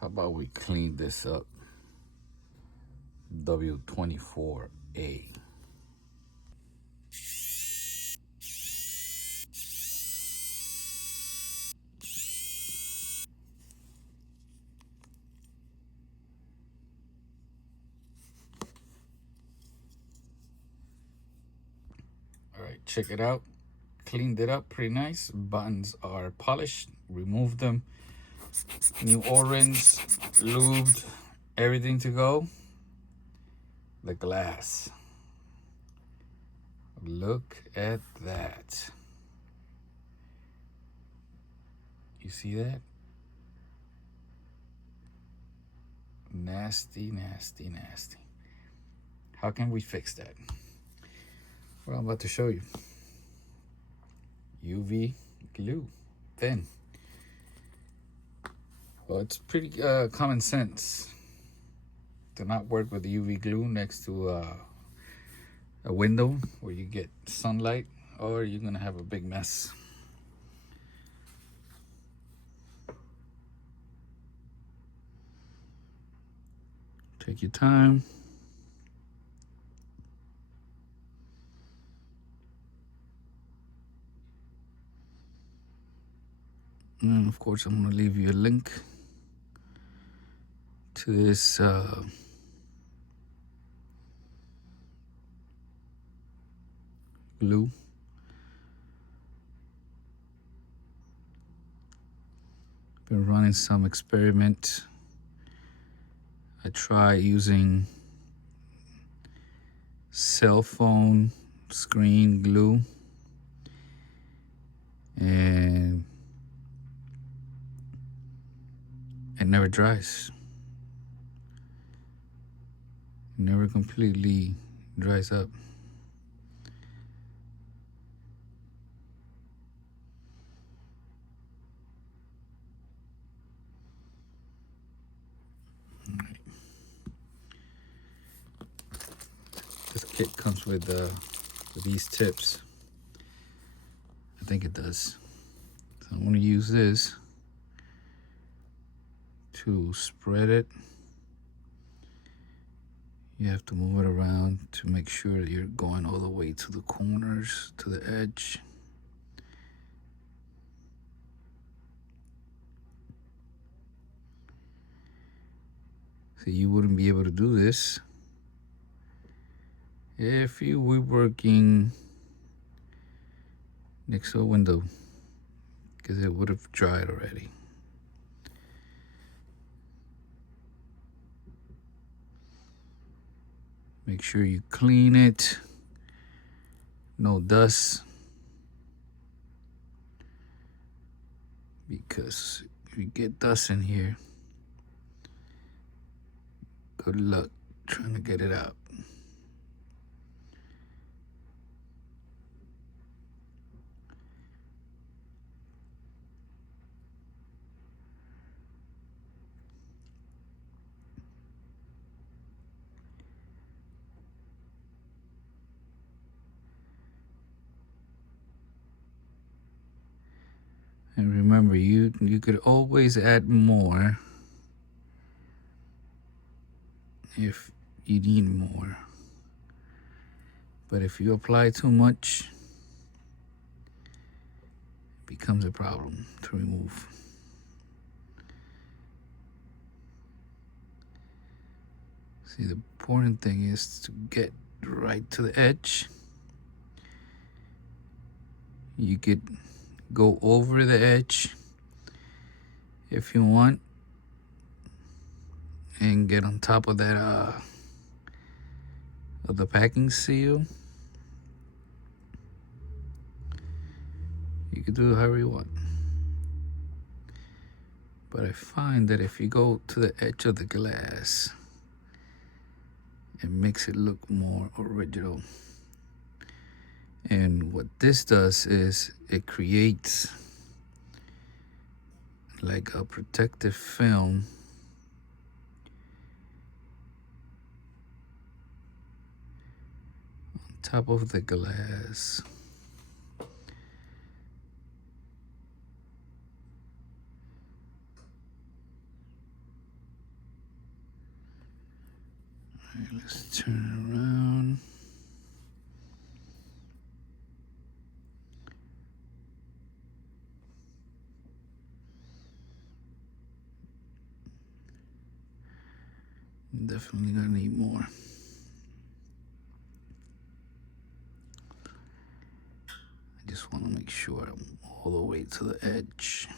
How about we clean this up? W24A. All right, check it out. Cleaned it up pretty nice. Buttons are polished. Removed them. New O-rings, lubed, everything to go. The glass. Look at that. You see that? Nasty, nasty, nasty. How can we fix that? Well, I'm about to show you. UV glue, thin. Well, it's pretty common sense to not work with UV glue next to a window where you get sunlight, or you're gonna have a big mess. Take your time. And of course, I'm gonna leave you a link to this glue. Been running some experiment. I try using cell phone screen glue, and it never dries. It never completely dries up. This kit comes with these tips. I think it does. So I'm going to use this to spread it. You have to move it around to make sure that you're going all the way to the corners, to the edge. So you wouldn't be able to do this if you were working next to a window, because it would have dried already. Make sure you clean it, no dust, because if you get dust in here, good luck trying to get it out. And remember, you could always add more if you need more. But if you apply too much, it becomes a problem to remove. See, the important thing is to get right to the edge. You could go over the edge if you want and get on top of that of the packing seal. You can do it however you want. But I find that if you go to the edge of the glass, it makes it look more original. And what this does is it creates like a protective film on top of the glass. All right, let's turn it around. Definitely gonna need more. I just want to make sure I'm all the way to the edge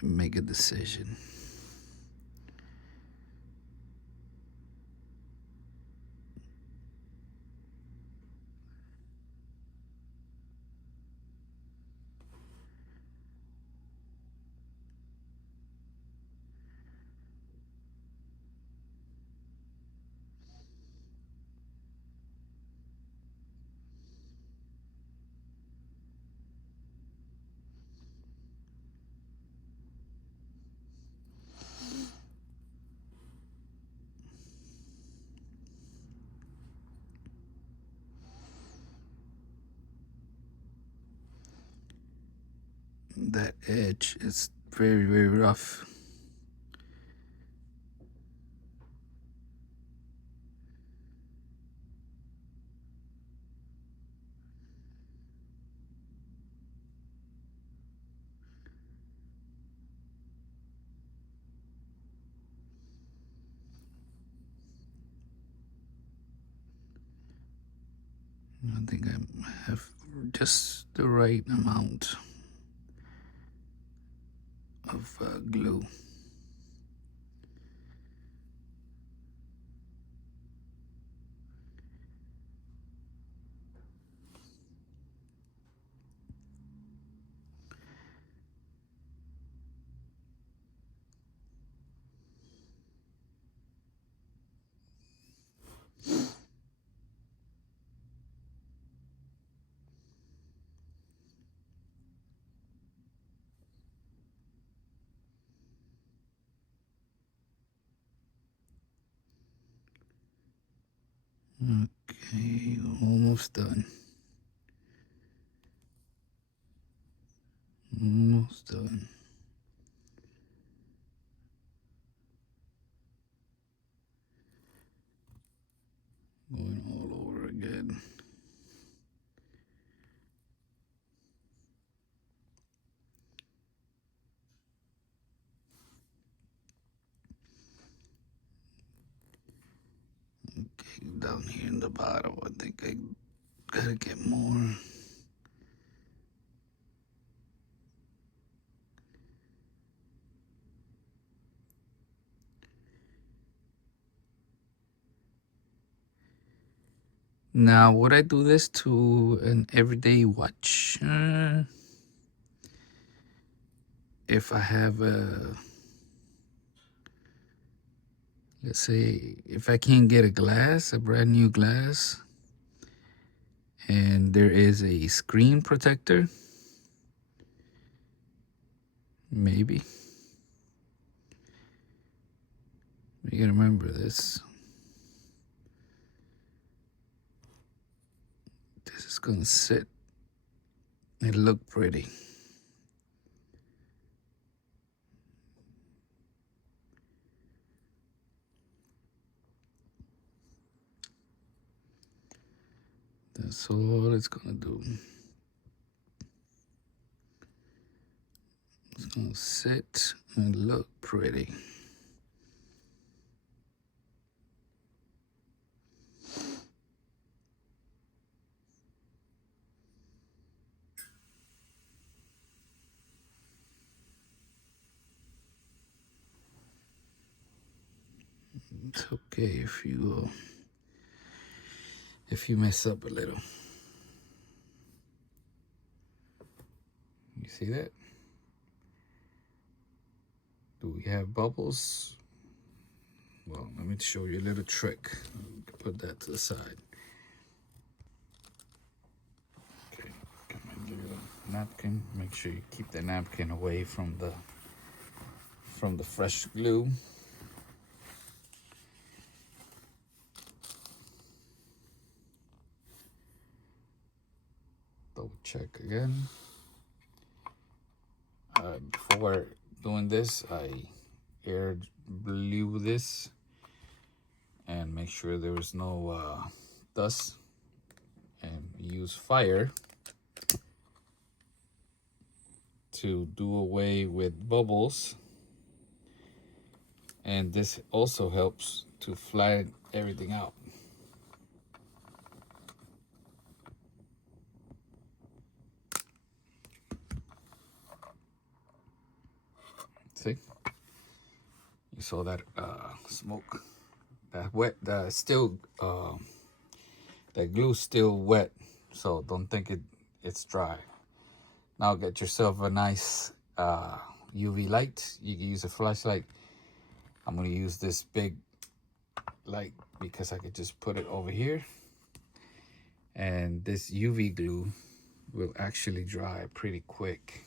and make a decision. That edge is very, very rough. I think I have just the right amount of glue. Okay, almost done. Almost done. Going all over again. Okay, down here in the bottom, I think I gotta get more. Now, would I do this to an everyday watch? If I have a, let's say, if I can't get a glass, a brand new glass, and there is a screen protector, maybe. You gotta remember this. This is gonna sit and look pretty. That's all it's gonna do. It's gonna sit and look pretty. It's okay if you mess up a little. You see that? Do we have bubbles? Well, let me show you a little trick. Put that to the side. Okay, got my little napkin. Make sure you keep the napkin away from the fresh glue. Double check again. Before doing this, I air blew this and make sure there is no dust, and use fire to do away with bubbles. And this also helps to flatten everything out. See? You saw that smoke. That wet, that still, that glue's still wet, so don't think it's dry. Now get yourself a nice UV light. You can use a flashlight. I'm gonna use this big light because I could just put it over here. And this UV glue will actually dry pretty quick.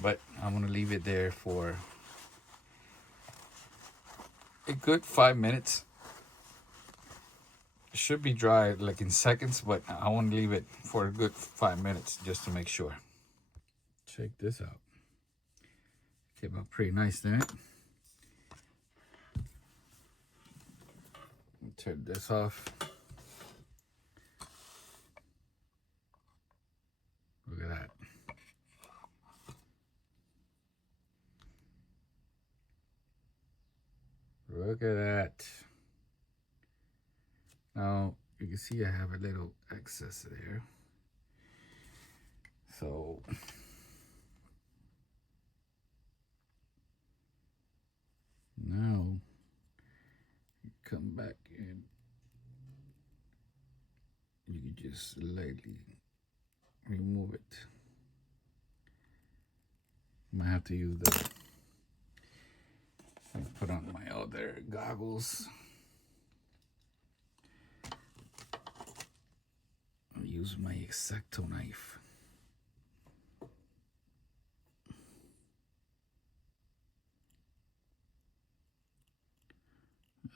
But I'm gonna leave it there for a good 5 minutes. It should be dry like in seconds, but I want to leave it for a good 5 minutes just to make sure. Check this out. Came out pretty nice, didn't it? Turn this off. Look at that. Look at that. Now, you can see I have a little excess there. So, now, you come back and you can just lightly remove it. I might have to use that. I put on my other goggles. I'll use my X-Acto knife.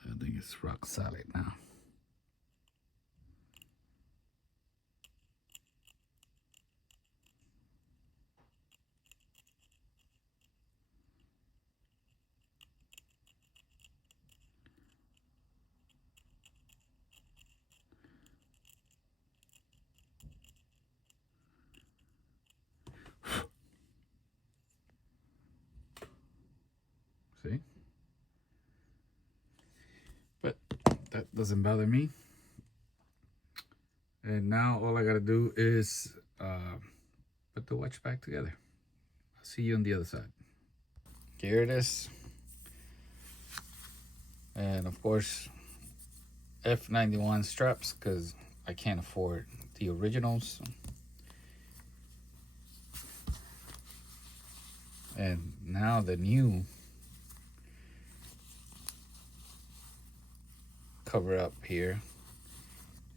I think it's rock solid now. See? But that doesn't bother me. And now all I gotta do is put the watch back together. I'll see you on the other side. Here it is. And of course, F91 straps, because I can't afford the originals. And now the new cover up here,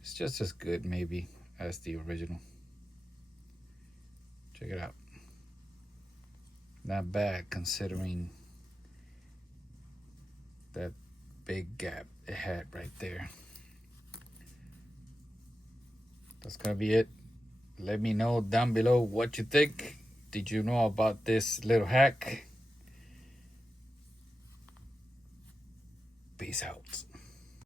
it's just as good maybe as the original. Check it out. Not bad considering that big gap it had right there. That's gonna be it. Let me know down below what you think. Did you know about this little hack?